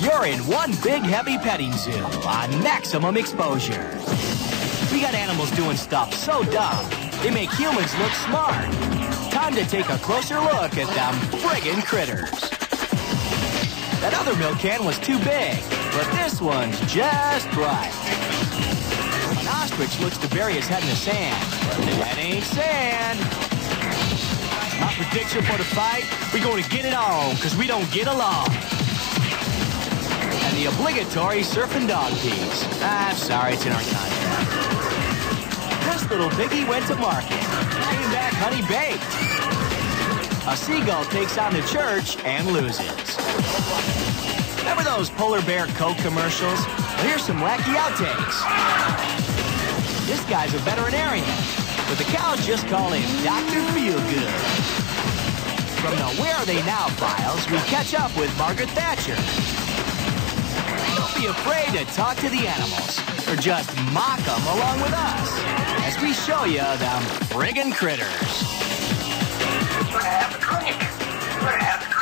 You're in one big heavy petting zoo on maximum exposure. We got animals doing stuff so dumb, they make humans look smart. Time to take a closer look at them friggin' critters. That other milk can was too big, but this one's just right. An ostrich looks to bury his head in the sand, but that ain't sand. My prediction for the fight, we're going to get it on, because we don't get along. And the obligatory surfing dog piece. I'm sorry, it's in our contract. This little piggy went to market. Came back honey-baked. A seagull takes on the church and loses. Remember those polar bear Coke commercials? Well, here's some wacky outtakes. This guy's a veterinarian, but the cows just call him Dr. Feelgood. From the Where Are They Now files, we catch up with Margaret Thatcher. Don't be afraid to talk to the animals, or just mock them along with us, as we show you them friggin' critters. We're gonna have a drink. We're gonna have a drink.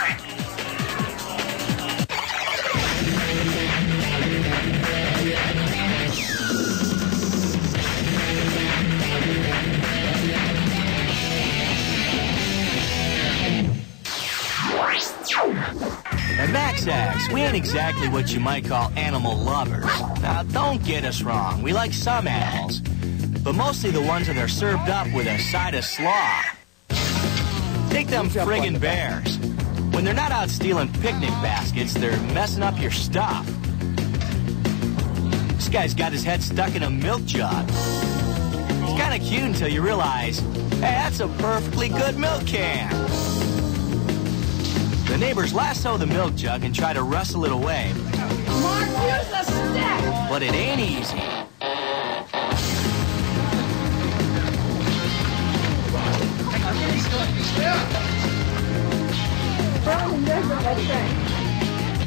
At MaxX, we ain't exactly what you might call animal lovers. Now, don't get us wrong, we like some animals, but mostly the ones that are served up with a side of slaw. Take them friggin' bears. When they're not out stealing picnic baskets, they're messing up your stuff. This guy's got his head stuck in a milk jug. It's kind of cute until you realize, hey, that's a perfectly good milk can. The neighbors lasso the milk jug and try to wrestle it away. Mark, use the stick! But it ain't easy.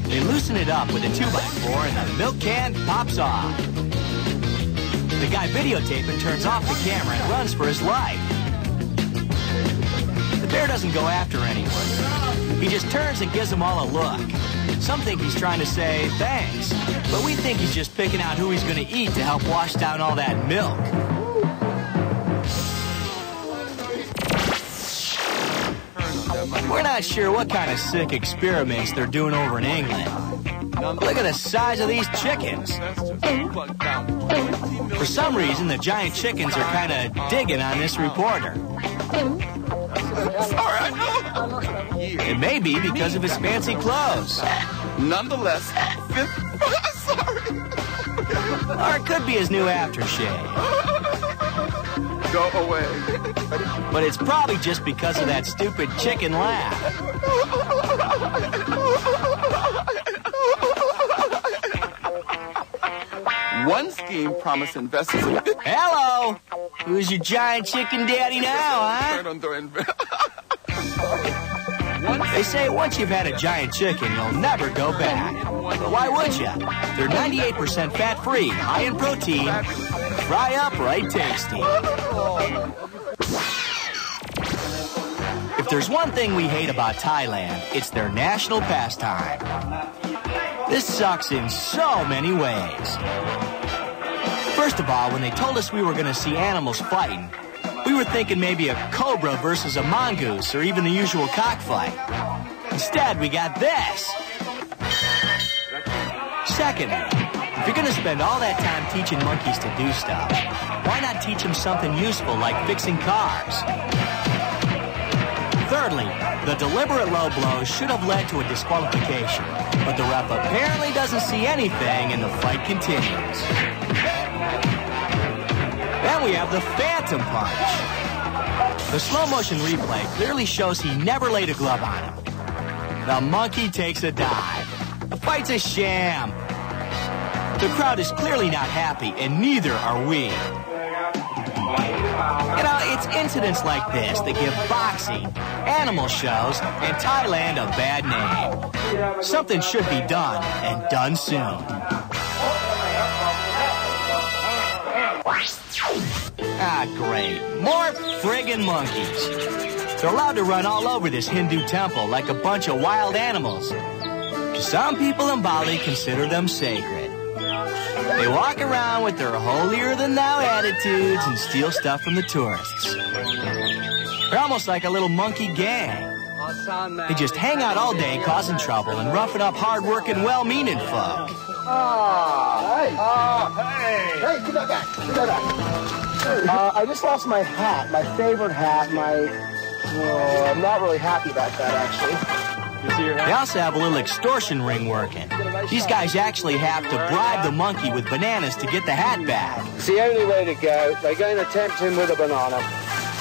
They loosen it up with a 2x4 and the milk can pops off. The guy videotaping turns off the camera and runs for his life. The bear doesn't go after anyone. He just turns and gives them all a look. Some think he's trying to say thanks, but we think he's just picking out who he's going to eat to help wash down all that milk. We're not sure what kind of sick experiments they're doing over in England. Look at the size of these chickens. For some reason, the giant chickens are kind of digging on this reporter. It may be because of his fancy clothes. Nonetheless, sorry. Or it could be his new aftershave. Go away. But it's probably just because of that stupid chicken laugh. One scheme promised investors... Hello! Who's your giant chicken daddy now, huh? They say once you've had a giant chicken, you'll never go back. But why would you? They're 98% fat-free, high in protein, fry up right tasty. If there's one thing we hate about Thailand, it's their national pastime. This sucks in so many ways. First of all, when they told us we were going to see animals fighting, we were thinking maybe a cobra versus a mongoose or even the usual cockfight. Instead, we got this. Secondly, if you're going to spend all that time teaching monkeys to do stuff, why not teach them something useful like fixing cars? Thirdly, the deliberate low blows should have led to a disqualification, but the ref apparently doesn't see anything and the fight continues. Then we have the phantom punch. The slow-motion replay clearly shows he never laid a glove on him. The monkey takes a dive. The fight's a sham. The crowd is clearly not happy, and neither are we. You know, it's incidents like this that give boxing, animal shows, and Thailand a bad name. Something should be done, and done soon. Ah, great. More friggin' monkeys. They're allowed to run all over this Hindu temple like a bunch of wild animals. Some people in Bali consider them sacred. They walk around with their holier-than-thou attitudes and steal stuff from the tourists. They're almost like a little monkey gang. They just hang out all day causing trouble and roughing up hard-working, well-meaning folk. Hey, give that back. Give that back. I just lost my hat, my favorite hat. I'm not really happy about that, actually. They also have a little extortion ring working. These guys actually have to bribe the monkey with bananas to get the hat back. It's the only way to go. They're going to tempt him with a banana.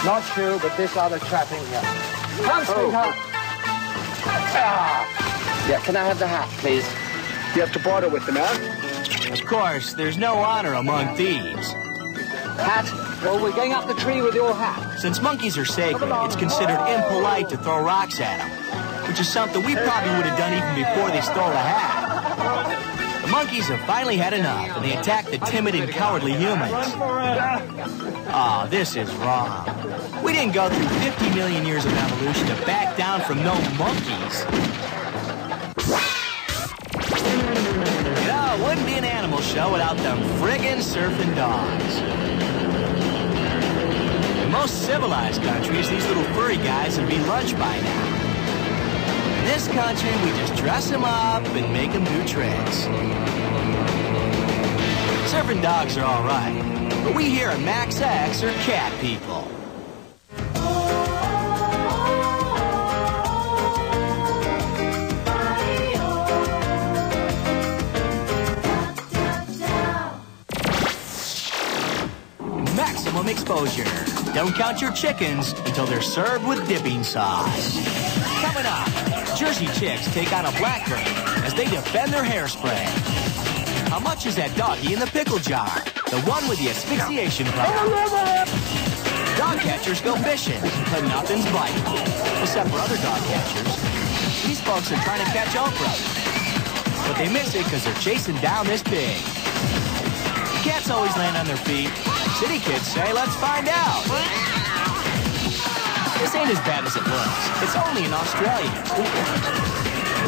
Not true, but this other trapping here. Come, sweetheart. Yeah, can I have the hat, please? You have to barter with them, huh? Of course, there's no honor among thieves. Hat? Well, we're going up the tree with your hat. Since monkeys are sacred, it's considered impolite to throw rocks at them, which is something we probably would have done even before they stole the hat. The monkeys have finally had enough, and they attack the timid and cowardly humans. Oh, this is wrong. We didn't go through 50 million years of evolution to back down from no monkeys. You know, it wouldn't be an animal show without them friggin' surfing dogs. In most civilized countries, these little furry guys would be lunch by now. In this country, we just dress them up and make them do tricks. Surfing dogs are all right, but we here at Max X are cat people. Maximum exposure. Don't count your chickens until they're served with dipping sauce. Coming up, Jersey chicks take on a blackbird as they defend their hairspray. How much is that doggy in the pickle jar? The one with the asphyxiation problem. Dog catchers go fishing, but nothing's biting. Except for other dog catchers. These folks are trying to catch Oprah. But they miss it because they're chasing down this pig. Cats always land on their feet. City kids say, let's find out. This ain't as bad as it looks. It's only in Australia.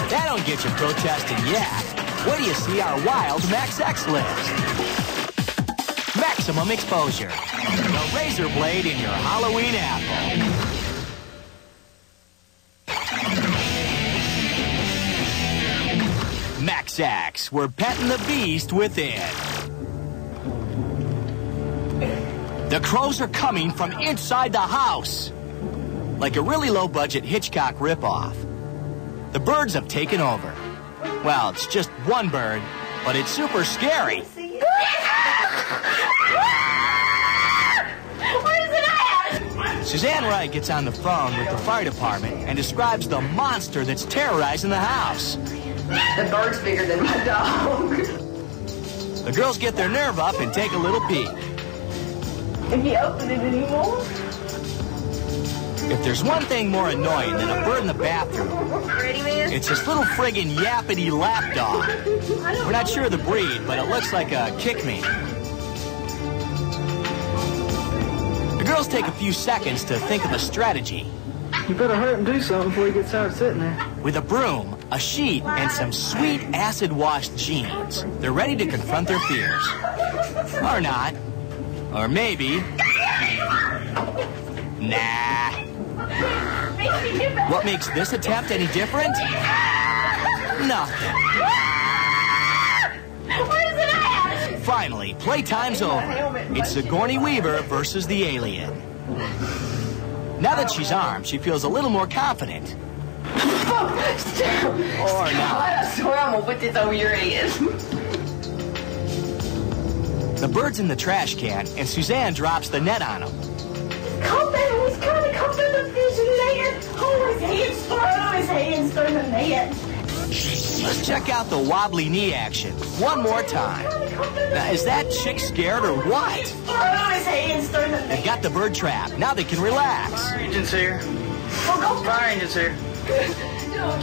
That don't get you protesting yet. Wait till you see our wild Max X list. Maximum exposure. The razor blade in your Halloween apple. Max X, we're petting the beast within. The crows are coming from inside the house. Like a really low-budget Hitchcock ripoff. The birds have taken over. Well, it's just one bird, but it's super scary. Where's it at? Suzanne Wright gets on the phone with the fire department and describes the monster that's terrorizing the house. The bird's bigger than my dog. The girls get their nerve up and take a little peek. If you open it anymore? If there's one thing more annoying than a bird in the bathroom, Ready, man? it's this little friggin' yappity lapdog. We're not sure of the breed, but it looks like a kick-me. The girls take a few seconds to think of a strategy. You better hurry and do something before you get tired sitting there. With a broom, a sheet, and some sweet acid-washed jeans, they're ready to confront their fears. Or not. Or maybe... Nah. What makes this attempt any different? Nothing. Where's it at? Finally, playtime's over. It's Sigourney Weaver versus the alien. Now that she's armed, she feels a little more confident. Or not. I swear I'm gonna put this over your head. The bird's in the trash can, and Suzanne drops the net on him. Come down, he's trying to come through the fishing net. Oh, his hand's through the net. Let's check out the wobbly knee action one more time. Now, is that chick scared or what? Oh, his hand's through the net. They've got the bird trapped. Now they can relax. Agent's here. Oh, go Fire engine's here.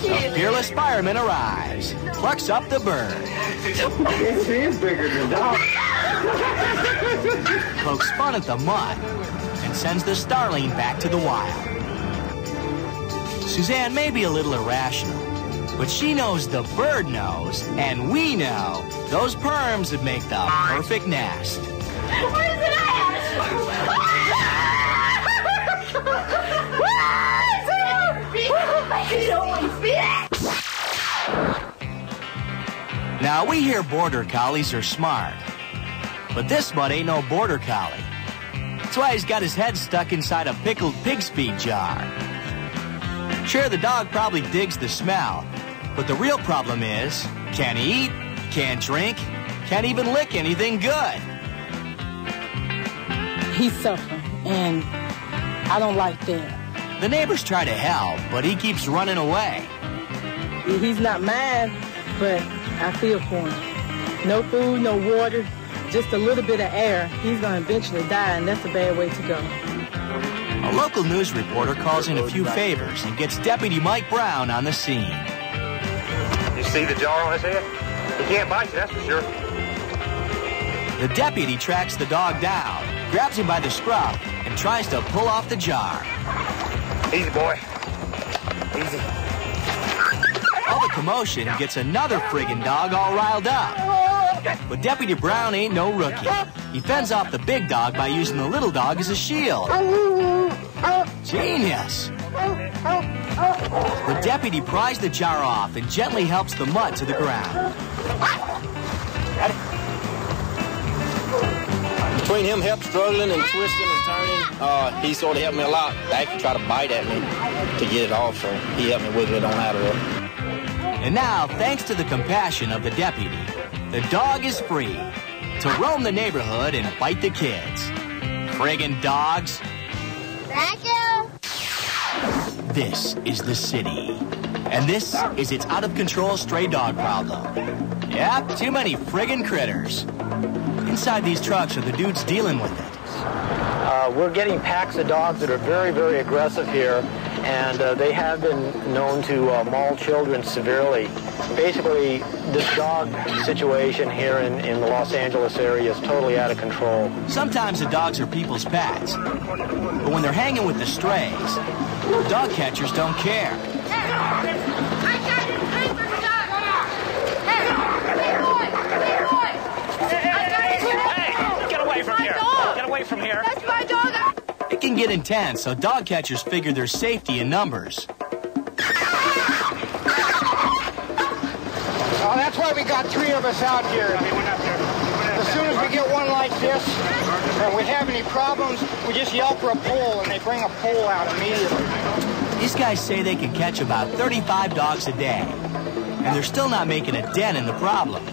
The fearless fireman arrives, plucks up the bird. It is bigger than a dog. Pokes fun at the mud and sends the Starling back to the wild. Suzanne may be a little irrational, But she knows the bird knows, and we know those perms would make the perfect nest. Where's it at? Now, we hear border collies are smart, but this one ain't no border collie. That's why he's got his head stuck inside a pickled pig's feet jar. Sure, the dog probably digs the smell, but the real problem is, can't eat, can't drink, can't even lick anything good. He's suffering, and I don't like that. The neighbors try to help, but he keeps running away. He's not mad, but I feel for him. No food, no water, just a little bit of air. He's going to eventually die, and that's a bad way to go. A local news reporter calls in a few favors and gets Deputy Mike Brown on the scene. You see the jar on his head? He can't bite you, that's for sure. The deputy tracks the dog down, grabs him by the scruff, and tries to pull off the jar. Easy, boy. Easy. All the commotion gets another friggin' dog all riled up. But Deputy Brown ain't no rookie. He fends off the big dog by using the little dog as a shield. Genius! The deputy pries the jar off and gently helps the mutt to the ground. Between him help struggling and twisting and turning, he sort of helped me a lot. They actually tried to bite at me to get it off, so he helped me wiggle it on out of there. And now, thanks to the compassion of the deputy, the dog is free to roam the neighborhood and bite the kids. Friggin' dogs. Thank you. This is the city. And this is its out-of-control stray dog problem. Yep, too many friggin' critters. Inside these trucks are the dudes dealing with it. We're getting packs of dogs that are very, very aggressive here, and they have been known to maul children severely. Basically, this dog situation here in the Los Angeles area is totally out of control. Sometimes the dogs are people's pets, but when they're hanging with the strays, dog catchers don't care. From here. That's my dog. It can get intense, so dog catchers figure there's safety in numbers. Oh, that's why we got 3 of us out here. As soon as we get one like this, and we have any problems, we just yell for a pole, and they bring a pole out immediately. These guys say they can catch about 35 dogs a day, and they're still not making a dent in the problem.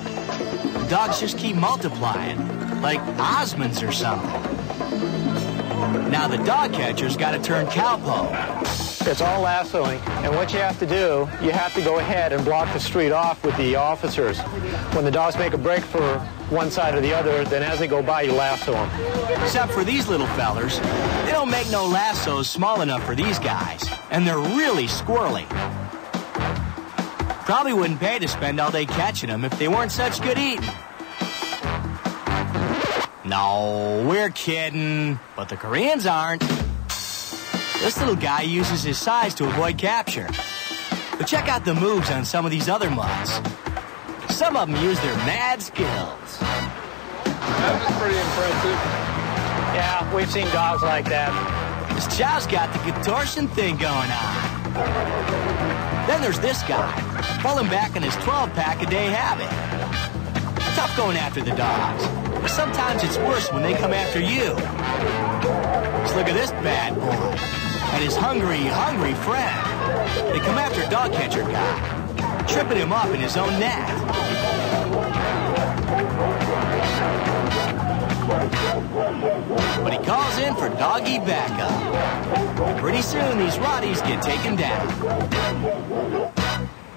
The dogs just keep multiplying, like Osmonds or something. Now the dog catcher's got to turn cowpoke. It's all lassoing, and what you have to do, you have to go ahead and block the street off with the officers. When the dogs make a break for one side or the other, then as they go by, you lasso them. Except for these little fellers, they don't make no lassos small enough for these guys, and they're really squirrely. Probably wouldn't pay to spend all day catching them if they weren't such good eating. No, we're kidding, but the Koreans aren't. This little guy uses his size to avoid capture. But check out the moves on some of these other mutts. Some of them use their mad skills. That was pretty impressive. Yeah, we've seen dogs like that. This chow's got the contortion thing going on. Then there's this guy, falling back on his 12-pack a day habit. Tough going after the dogs. But sometimes it's worse when they come after you. Just look at this bad boy and his hungry, hungry friend. They come after dog catcher guy, tripping him up in his own net. But he calls in for doggy backup. Pretty soon these Rotties get taken down.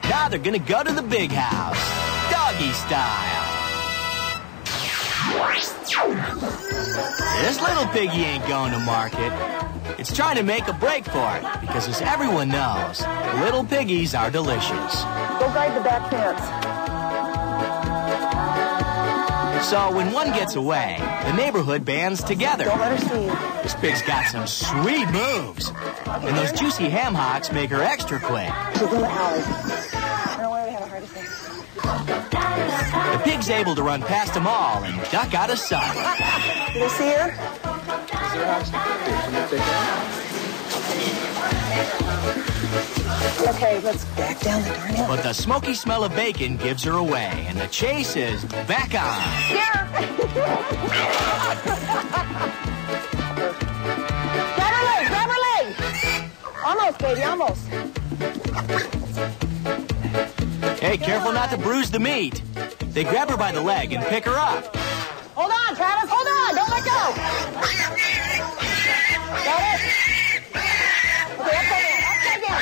Now they're gonna go to the big house, doggy style. This little piggy ain't going to market. It's trying to make a break for it, because as everyone knows, little piggies are delicious. Go guard the back fence. So when one gets away, the neighborhood bands together. Don't let her see you. This pig's got some sweet moves. And those juicy ham hocks make her extra quick. She's in the alley. The pig's able to run past them all and duck out of sight. Did you see her? Okay, let's back down the darn hill. But the smoky smell of bacon gives her away, and the chase is back on. Here. Grab her leg. Almost, baby, almost. Hey, careful not to bruise the meat. They grab her by the leg and pick her up. Hold on, Travis. Hold on. Don't let go. Got it? Okay, upside down.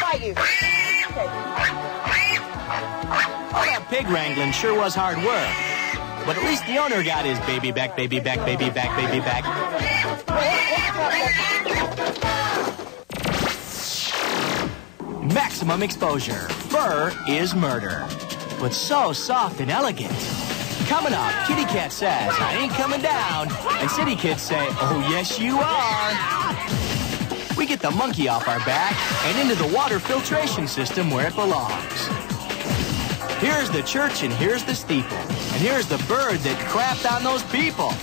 Fight you. Okay. All that pig wrangling sure was hard work. But at least the owner got his baby back, baby back, baby back, baby back. Maximum exposure. Fur is murder. But so soft and elegant. Coming up, Kitty Cat says, I ain't coming down. And City Kids say, oh, yes, you are. We get the monkey off our back and into the water filtration system where it belongs. Here's the church and here's the steeple. And here's the bird that crapped on those people.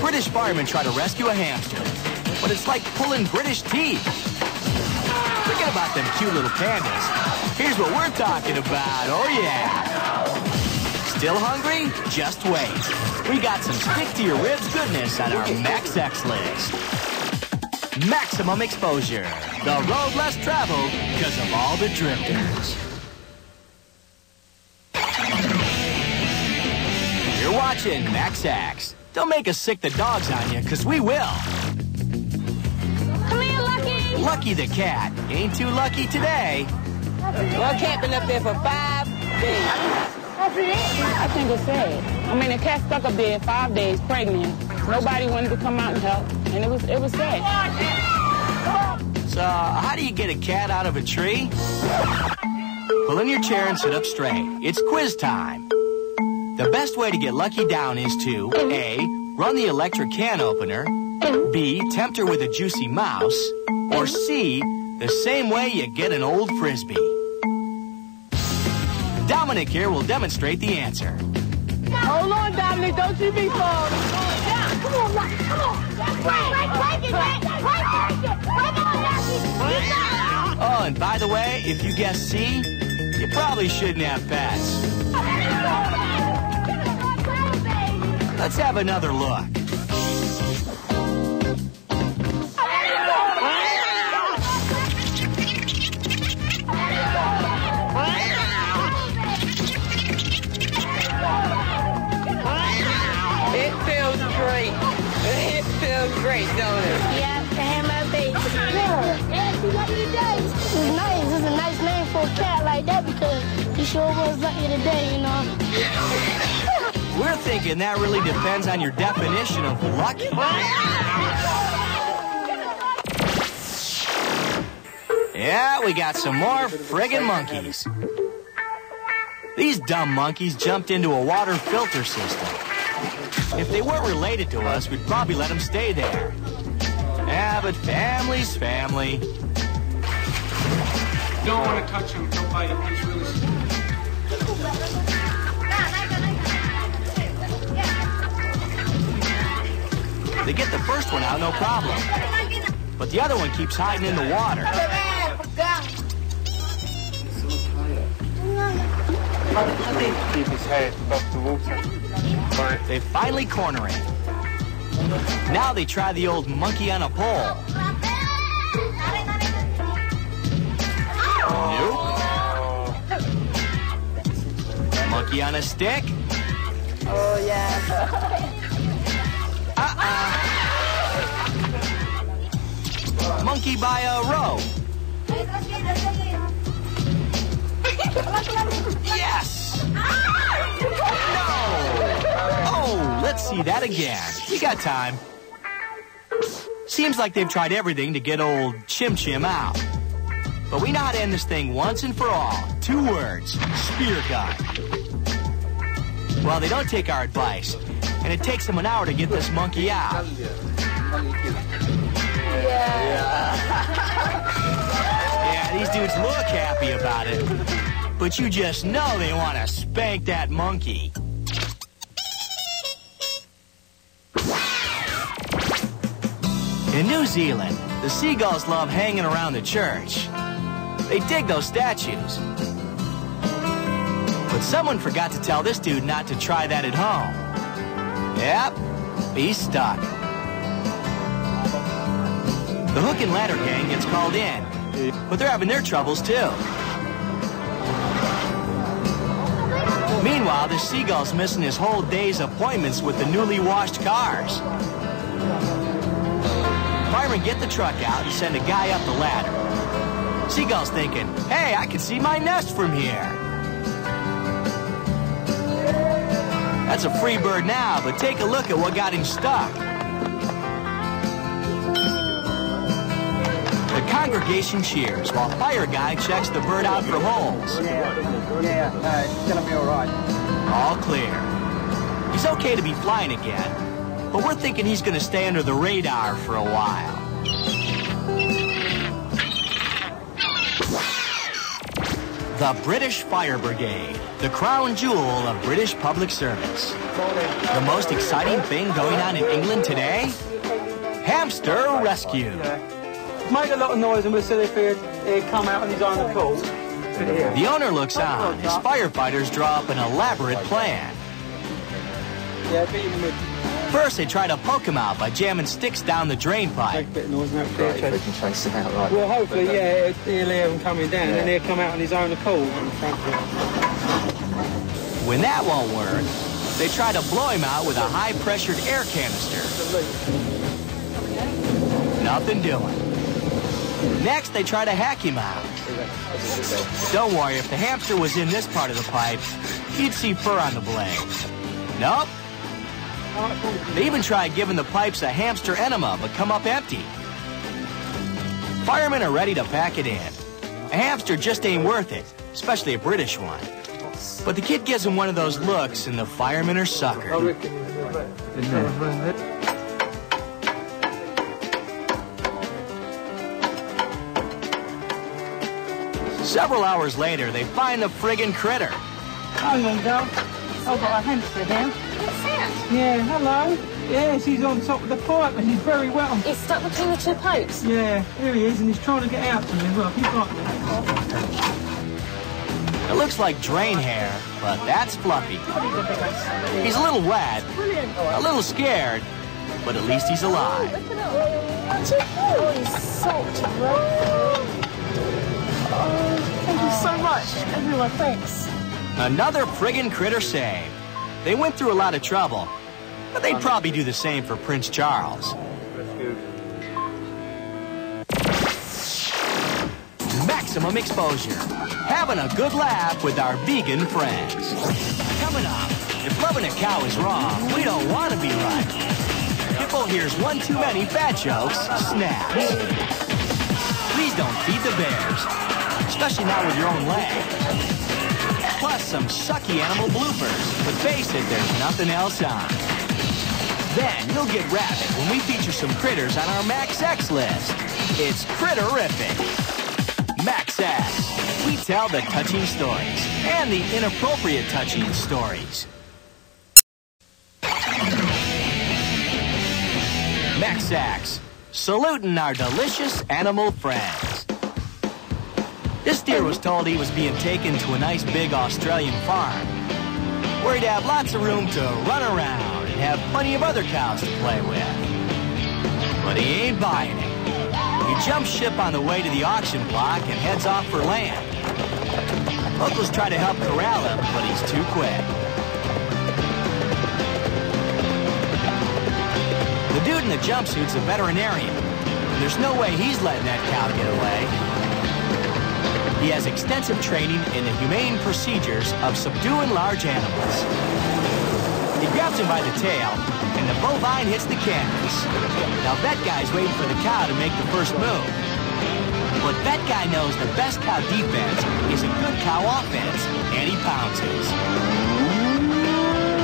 British firemen try to rescue a hamster, but it's like pulling British teeth. Forget about them cute little pandas. Here's what we're talking about, oh yeah. Still hungry? Just wait. We got some stick-to-your-ribs goodness on our Max X list. Maximum exposure. The road less traveled because of all the drifters. You're watching Max X. Don't make us sick the dogs on you, because we will. Come here, Lucky. Lucky the cat. Ain't too lucky today. Well, cat been up there for 5 days. I think it's sad. I mean, the cat stuck up there 5 days pregnant. Nobody wanted to come out and help, and it was sad. So, how do you get a cat out of a tree? Pull in your chair and sit up straight. It's quiz time. The best way to get Lucky down is to A, run the electric can opener, B, tempt her with a juicy mouse, or C, the same way you get an old Frisbee. Dominic here will demonstrate the answer. Hold on, Dominic, don't you be falling. Come on, Lucky. Come on. Break it. Oh, and by the way, if you guess C, you probably shouldn't have pets. Let's have another look. It feels great. It feels great, don't it? Yeah, I had my baby. It's nice. It's a nice name for a cat like that because he sure was lucky today, you know. We're thinking that really depends on your definition of lucky. Yeah, we got some more friggin' monkeys. These dumb monkeys jumped into a water filter system. If they weren't related to us, we'd probably let them stay there. Yeah, but family's family. Don't want to touch him. Don't bite him. He's really small. They get the first one out, no problem. But the other one keeps hiding in the water. Keep his head above the water. They finally corner him. Now they try the old monkey on a pole. Nope. Monkey on a stick? Oh, yeah. Monkey by a rope. Yes! No! Oh, let's see that again. We got time. Seems like they've tried everything to get old Chim Chim out. But we know how to end this thing once and for all. 2 words. Spear gun. Well, they don't take our advice. And it takes them an hour to get this monkey out. Yeah, these dudes look happy about it. but you just know they want to spank that monkey. In New Zealand, the seagulls love hanging around the church. They dig those statues. But someone forgot to tell this dude not to try that at home. Yep, he's stuck. The hook and ladder gang gets called in, but they're having their troubles too. Meanwhile, the seagull's missing his whole day's appointments with the newly washed cars. Firemen get the truck out and send a guy up the ladder. Seagull's thinking, hey, I can see my nest from here. That's a free bird now, but take a look at what got him stuck. The congregation cheers while Fire Guy checks the bird out for holes. Yeah, it's gonna be all right. All clear. He's okay to be flying again, but we're thinking he's gonna stay under the radar for a while. The British Fire Brigade, the crown jewel of British public service. The most exciting thing going on in England today? Hamster Rescue. Make a lot of noise and we'll see if he'd come out on his own accord. The owner looks on as firefighters draw up an elaborate plan. First, they try to poke him out by jamming sticks down the drain pipe. Well, hopefully, yeah, he'll hear him coming down and he'll come out on his own accord. When that won't work, they try to blow him out with a high-pressured air canister. Nothing doing. Next, they try to hack him out. Don't worry, if the hamster was in this part of the pipe, you'd see fur on the blade. Nope. They even tried giving the pipes a hamster enema, but come up empty. Firemen are ready to pack it in. A hamster just ain't worth it, especially a British one. But the kid gives him one of those looks, and the firemen are suckered. Several hours later, they find the friggin' critter. Hang on, Dale. I've got a hamster here. Yeah, hello. Yes, he's on top of the pipe and he's very well. He's stuck between the two pipes? Yeah, here he is and he's trying to get out to me. Well, he's got It looks like drain hair, but that's Fluffy. He's a little wet, a little scared, but at least he's alive. Oh, he's so terrible. Oh, thank you so much. Everyone, thanks. Another friggin' critter saved. They went through a lot of trouble, but they'd probably do the same for Prince Charles. Maximum exposure. Having a good laugh with our vegan friends. Coming up, if loving a cow is wrong, we don't want to be right. Hippo hears one too many fat jokes, snaps. Please don't feed the bears, especially not with your own leg. Plus some sucky animal bloopers, but face it, there's nothing else on. Then you'll get rabid when we feature some critters on our Max X list. It's critterific. Max X. We tell the touching stories and the inappropriate touching stories. Max X. Saluting our delicious animal friends. This deer was told he was being taken to a nice big Australian farm, where he'd have lots of room to run around and have plenty of other cows to play with. But he ain't buying it. He jumps ship on the way to the auction block and heads off for land. Locals try to help corral him, but he's too quick. The dude in the jumpsuit's a veterinarian. There's no way he's letting that cow get away. He has extensive training in the humane procedures of subduing large animals. He grabs him by the tail, and the bovine hits the canvas. Now, Vet Guy's waiting for the cow to make the first move. But Vet Guy knows the best cow defense is a good cow offense, and he pounces.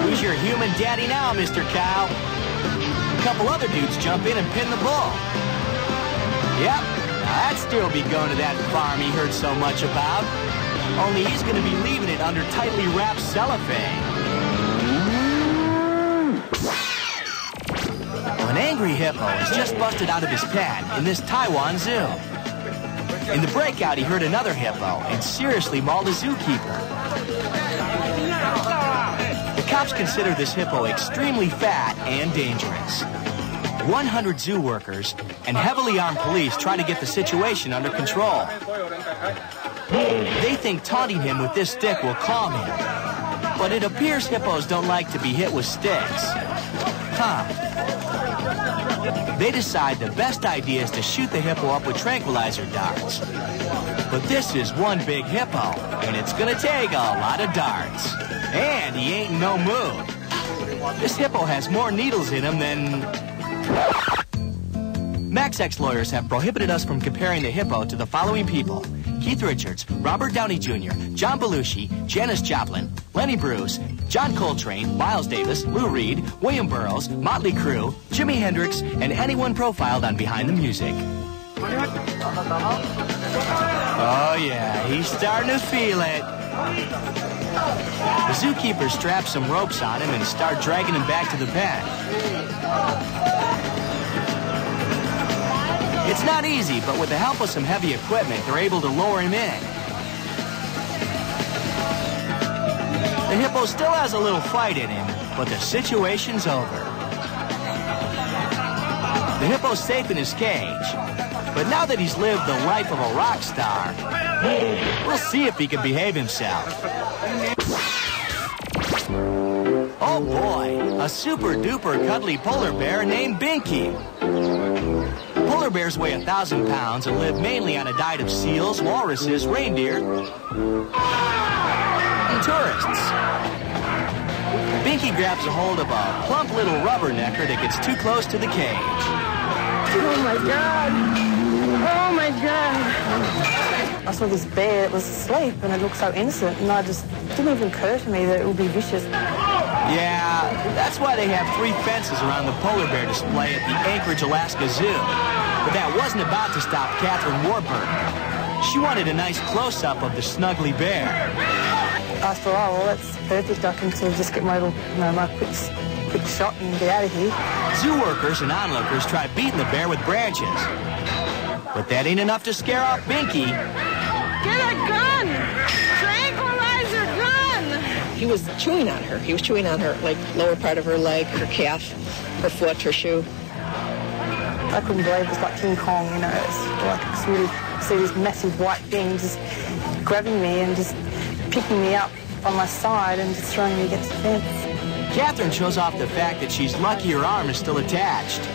Who's your human daddy now, Mr. Cow? A couple other dudes jump in and pin the bull. Yep. Now, that steer will be going to that farm he heard so much about. Only he's going to be leaving it under tightly wrapped cellophane. An angry hippo has just busted out of his pen in this Taiwan zoo. In the breakout, he hurt another hippo and seriously mauled a zookeeper. The cops consider this hippo extremely fat and dangerous. 100 zoo workers and heavily armed police try to get the situation under control. They think taunting him with this stick will calm him. But it appears hippos don't like to be hit with sticks. They decide the best idea is to shoot the hippo up with tranquilizer darts. But this is one big hippo, and it's gonna take a lot of darts. And he ain't in no mood. This hippo has more needles in him than... MaxX lawyers have prohibited us from comparing the hippo to the following people: Keith Richards, Robert Downey Jr., John Belushi, Janis Joplin, Lenny Bruce, John Coltrane, Miles Davis, Lou Reed, William Burroughs, Motley Crue, Jimi Hendrix, and anyone profiled on Behind the Music. Oh yeah, he's starting to feel it. The zookeeper straps some ropes on him and start dragging him back to the pen. It's not easy, but with the help of some heavy equipment, they're able to lower him in. The hippo still has a little fight in him, but the situation's over. The hippo's safe in his cage, but now that he's lived the life of a rock star, we'll see if he can behave himself. Oh boy, a super-duper cuddly polar bear named Binky. Polar bears weigh 1,000 pounds and live mainly on a diet of seals, walruses, reindeer, and tourists. Binky grabs a hold of a plump little rubbernecker that gets too close to the cage. Oh my God. Oh my God. I saw this bear that was asleep and it looked so innocent, and it didn't even occur to me that it would be vicious. Yeah, that's why they have 3 fences around the polar bear display at the Anchorage, Alaska Zoo. But that wasn't about to stop Catherine Warburton. She wanted a nice close-up of the snuggly bear. I thought, oh, well, that's perfect. I can sort of just get my little, my quick shot and get out of here. Zoo workers and onlookers try beating the bear with branches. But that ain't enough to scare off Binky. Get a gun! Tranquilizer gun! He was chewing on her. He was chewing on her, like, lower part of her leg, her calf, her foot, her shoe. I couldn't believe it was like King Kong, you know. It's like it's really see this massive white thing just grabbing me and just picking me up on my side and just throwing me against the fence. Catherine shows off the fact that she's lucky her arm is still attached.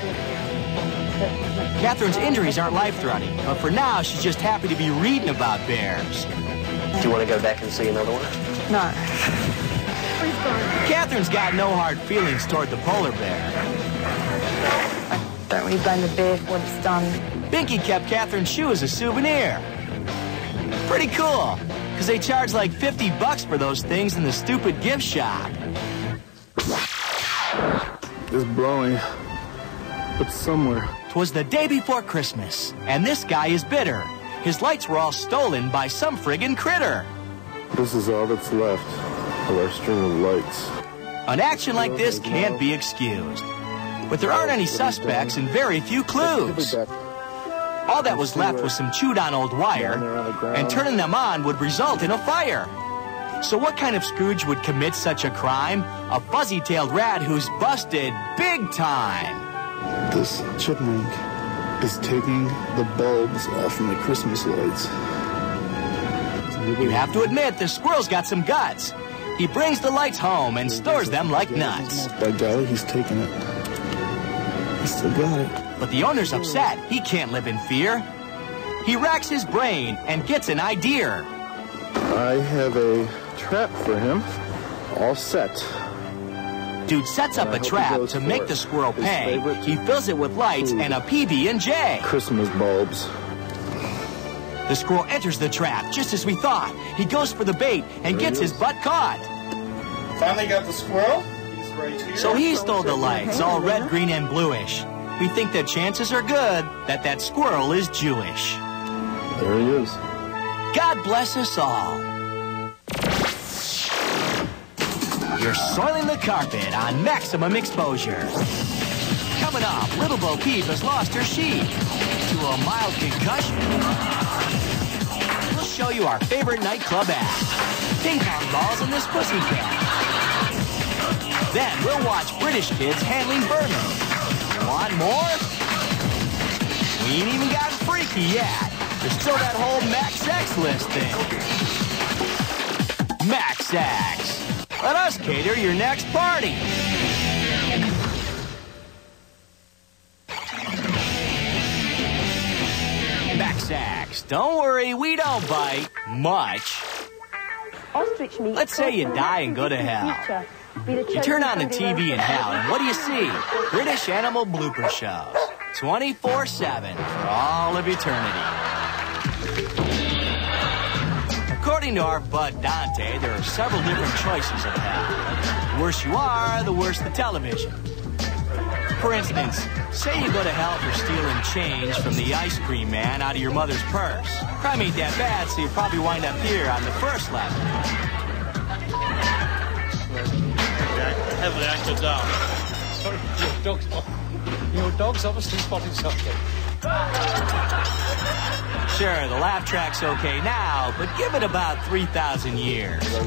Catherine's injuries aren't life-threatening, but for now, she's just happy to be reading about bears. Do you want to go back and see another one? No. Catherine's got no hard feelings toward the polar bear. I don't really blame the bear for what it's done. Binky kept Catherine's shoe as a souvenir. Pretty cool, because they charge like $50 for those things in the stupid gift shop. It's blowing. It's somewhere. 'Twas the day before Christmas, and this guy is bitter. His lights were all stolen by some friggin' critter. This is all that's left of our string of lights. An action like this can't be excused. But there aren't any suspects and very few clues. All that was left was some chewed-on old wire, and turning them on would result in a fire. So what kind of Scrooge would commit such a crime? A fuzzy-tailed rat who's busted big time. This chipmunk is taking the bulbs off my Christmas lights. You have to admit, the squirrel's got some guts. He brings the lights home and stores them like nuts. By golly, he's taking it. He's still got it. But the owner's upset. He can't live in fear. He racks his brain and gets an idea. I have a trap for him, all set. Dude sets up a trap to make the squirrel pay. He fills it with lights and a PB&J. Christmas bulbs. The squirrel enters the trap, just as we thought. He goes for the bait and gets his butt caught. Finally got the squirrel. He's right here. So he stole the lights, all red, green, and bluish. We think that chances are good that squirrel is Jewish. There he is. God bless us all. You're soiling the carpet on maximum exposure. Coming up, little Bo Peep has lost her sheep to a mild concussion. We'll show you our favorite nightclub act. Ping pong balls in this pussycat. Then we'll watch British kids handling vermin. Want more? We ain't even gotten freaky yet. There's still that whole Max X list thing. Max X. Let us cater your next party. Max X. Don't worry, we don't bite much. Ostrich meat. Let's say you die and go to hell. You turn on the TV in hell, and what do you see? British animal blooper shows. 24/7 for all of eternity. According to our bud Dante, there are several different choices of hell. The worse you are, the worse the television. For instance, say you go to hell for stealing change from the ice cream man out of your mother's purse. Crime ain't that bad, so you probably wind up here on the first level. Heavily anchored down. Sorry, your dog's obviously spotting something. Sure, the laugh track's okay now, but give it about 3,000 years. We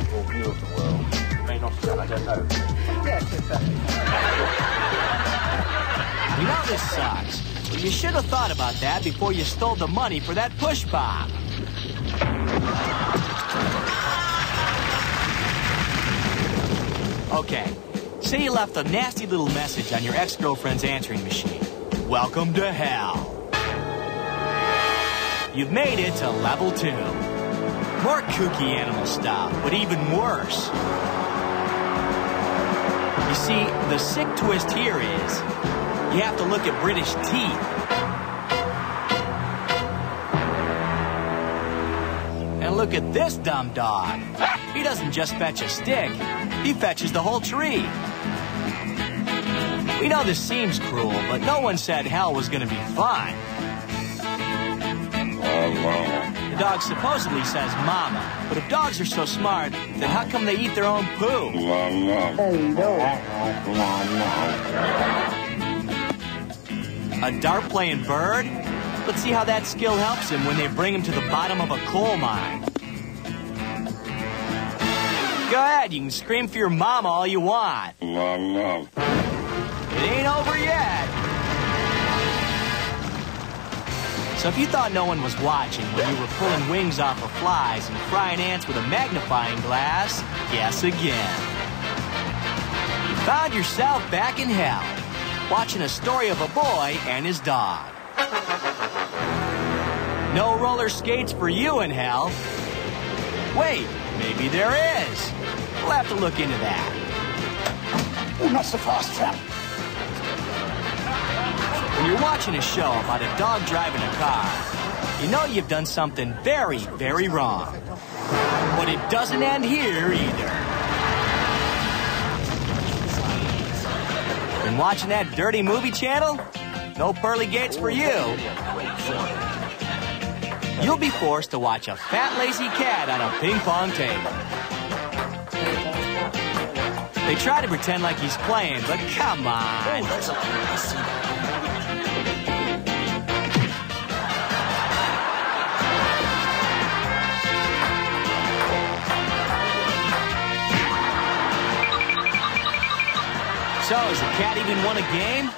know this sucks, but you should have thought about that before you stole the money for that push bomb. Okay, say you left a nasty little message on your ex-girlfriend's answering machine. Welcome to hell. You've made it to level 2. More kooky animal stuff, but even worse. You see, the sick twist here is you have to look at British teeth. And look at this dumb dog. He doesn't just fetch a stick, he fetches the whole tree. We know this seems cruel, but no one said hell was gonna be fun. The dog supposedly says mama, but if dogs are so smart, then how come they eat their own poo? A dart-playing bird? Let's see how that skill helps him when they bring him to the bottom of a coal mine. Go ahead, you can scream for your mama all you want. It ain't over yet. So if you thought no one was watching when you were pulling wings off of flies and frying ants with a magnifying glass, guess again. You found yourself back in hell, watching a story of a boy and his dog. No roller skates for you in hell. Wait, maybe there is. We'll have to look into that. Oh, not so fast, chap. When you're watching a show about a dog driving a car, you know you've done something very, very wrong. But it doesn't end here either. Been watching that dirty movie channel? No pearly gates for you. You'll be forced to watch a fat, lazy cat on a ping pong table. They try to pretend like he's playing, but come on. So, has the cat even won a game?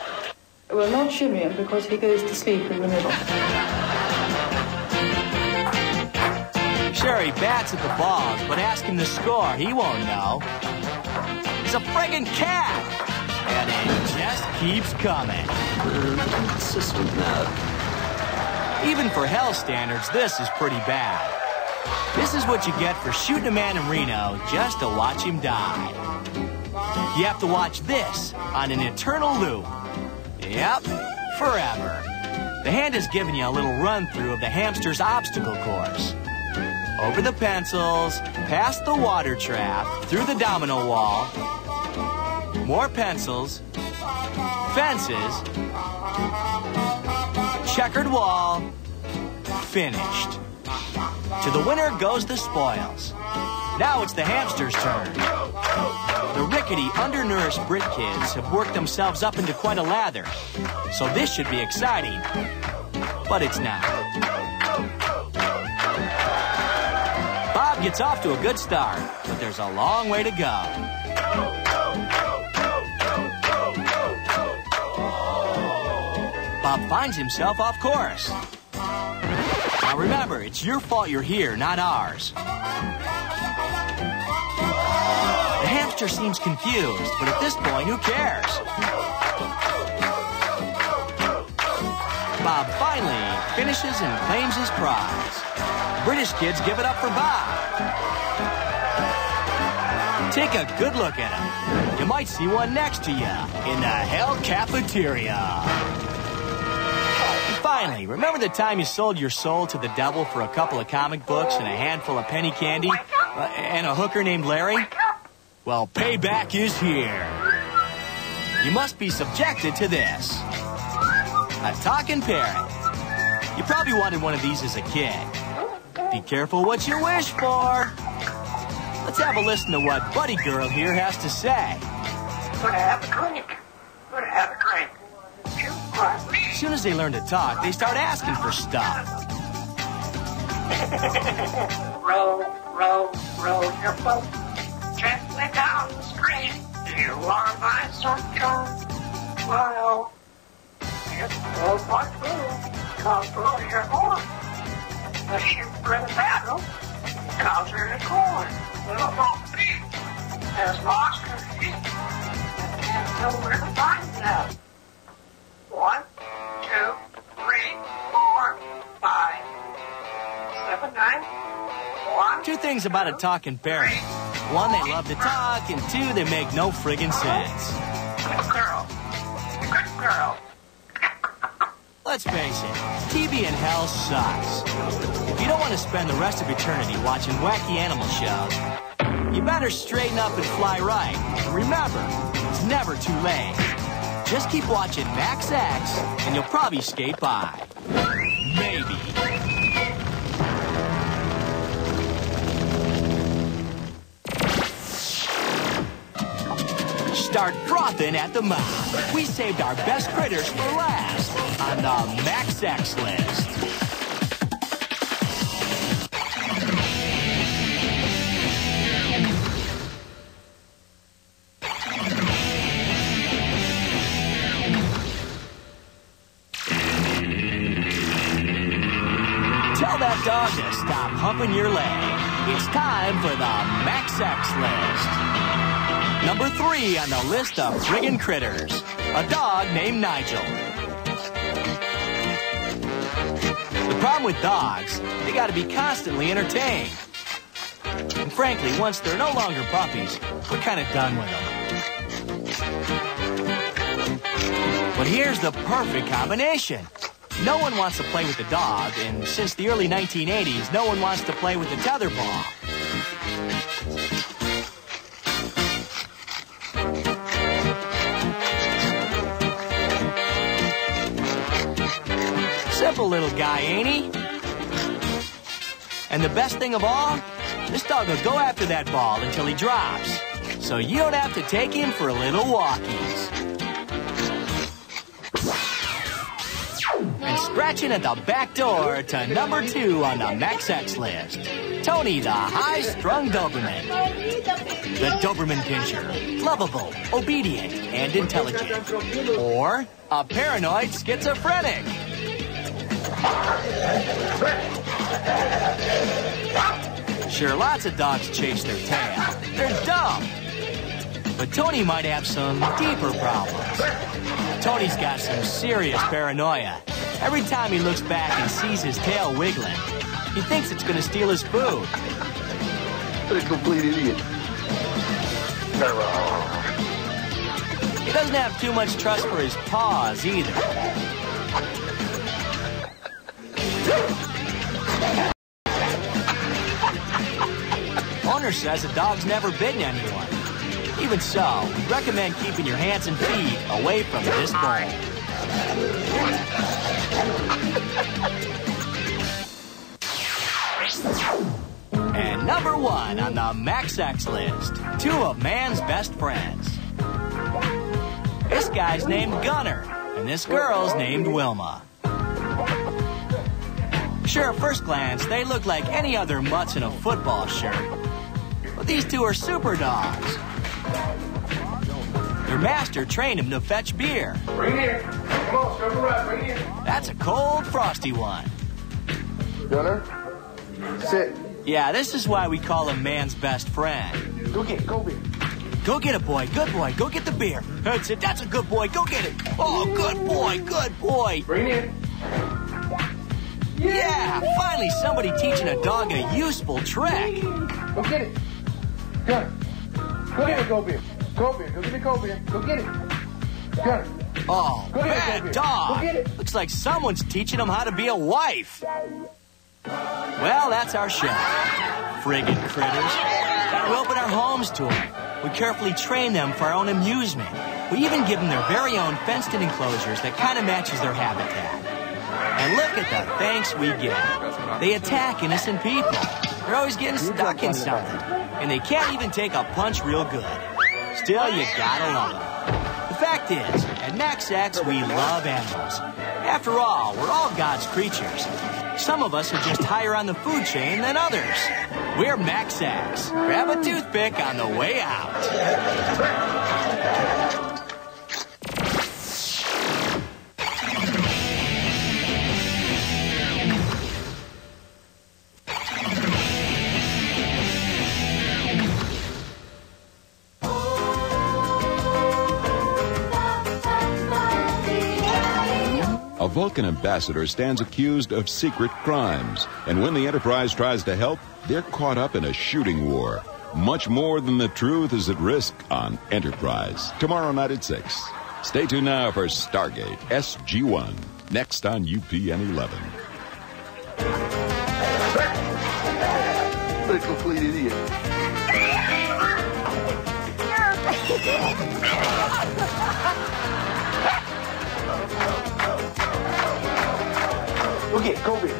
Well, not Shivian, because he goes to sleep in the middle. Sure, he bats at the balls, but ask him the score. He won't know. He's a friggin' cat! And it just keeps coming. Consistent now. Even for hell standards, this is pretty bad. This is what you get for shooting a man in Reno just to watch him die. You have to watch this on an eternal loop. Yep, forever. The hand is giving you a little run-through of the hamster's obstacle course. Over the pencils, past the water trap, through the domino wall, more pencils, fences, checkered wall, finished. To the winner goes the spoils. Now it's the hamster's turn. The buckety, undernourished Brit kids have worked themselves up into quite a lather. So this should be exciting. But it's not. Bob gets off to a good start, but there's a long way to go. Bob finds himself off course. Now remember, it's your fault you're here, not ours. The hamster seems confused, but at this point, who cares? Bob finally finishes and claims his prize. British kids give it up for Bob. Take a good look at him. You might see one next to you in the Hell Cafeteria. And finally, remember the time you sold your soul to the devil for a couple of comic books and a handful of penny candy? And a hooker named Larry? Well, payback is here. You must be subjected to this. A talking parrot. You probably wanted one of these as a kid. Be careful what you wish for. Let's have a listen to what Buddy Girl here has to say. Gonna have a drink. Gonna have a drink. As soon as they learn to talk, they start asking for stuff. Row, row, row your boat gently down the stream. You are my sunshine. Smile. It's so much food. Come blow your horn. The ship for the battle comes in the corn. Little boat beat has lost her feet and can't know where to find them. 1, 2, 3, 4, 5, 7, 9, 1. Two things about a talking parrot. One, they love to talk, and two, they make no friggin' sense. Good girl. Good girl. Let's face it, TV in hell sucks. If you don't want to spend the rest of eternity watching wacky animal shows, you better straighten up and fly right. And remember, it's never too late. Just keep watching Max X, and you'll probably skate by. Maybe. Start frothing at the mouth. We saved our best critters for last on the Max X list. Tell that dog to stop humping your leg. It's time for the Max X list. Number 3 on the list of friggin' critters, a dog named Nigel. The problem with dogs, they gotta be constantly entertained. And frankly, once they're no longer puppies, we're kinda done with them. But here's the perfect combination. No one wants to play with the dog, and since the early 1980s, no one wants to play with the tether ball. Simple little guy, ain't he? And the best thing of all, this dog will go after that ball until he drops. So you don't have to take him for little walkies. And scratching at the back door to number 2 on the Max X list, Tony the high-strung Doberman. The Doberman Pinscher, lovable, obedient, and intelligent. Or a paranoid schizophrenic. Sure, lots of dogs chase their tail. They're dumb. But Tony might have some deeper problems. Tony's got some serious paranoia. Every time he looks back and sees his tail wiggling, he thinks it's going to steal his food. What a complete idiot. He doesn't have too much trust for his paws either. Owner says the dog's never bitten anyone. Even so, we recommend keeping your hands and feet away from this bowl. And number 1 on the Max X list, 2 of man's best friends. This guy's named Gunner, and this girl's named Wilma. Sure, at first glance, they look like any other mutts in a football shirt. But these 2 are super dogs. Their master trained him to fetch beer. Bring it here. Come on, circle right. Bring it here. That's a cold, frosty one. Gunner, sit. Yeah, this is why we call him man's best friend. Go get it. Go beer. Go get it, boy. Good boy. Go get the beer. That's it. That's a good boy. Go get it. Oh, good boy. Good boy. Bring it in. Yeah, finally somebody teaching a dog a useful trick. Go get it. Gunner, go get it, go beer. Go beer. Go get it, go beer. Go get it. Gunner. Oh, go get bad it, dog. Go get it. Looks like someone's teaching him how to be a wife. Well, that's our show. Friggin' critters. We open our homes to them. We carefully train them for our own amusement. We even give them their very own fenced-in enclosures that kind of matches their habitat. And look at the thanks we get. They attack innocent people. They're always getting stuck in something. And they can't even take a punch real good. Still, you gotta love them. The fact is, at Max X, we love animals. After all, we're all God's creatures. Some of us are just higher on the food chain than others. We're Max X. Grab a toothpick on the way out. A Vulcan ambassador stands accused of secret crimes. And when the Enterprise tries to help, they're caught up in a shooting war. Much more than the truth is at risk on Enterprise. Tomorrow night at 6. Stay tuned now for Stargate SG-1. Next on UPN 11. What a complete idiot. Go get it. Go beer.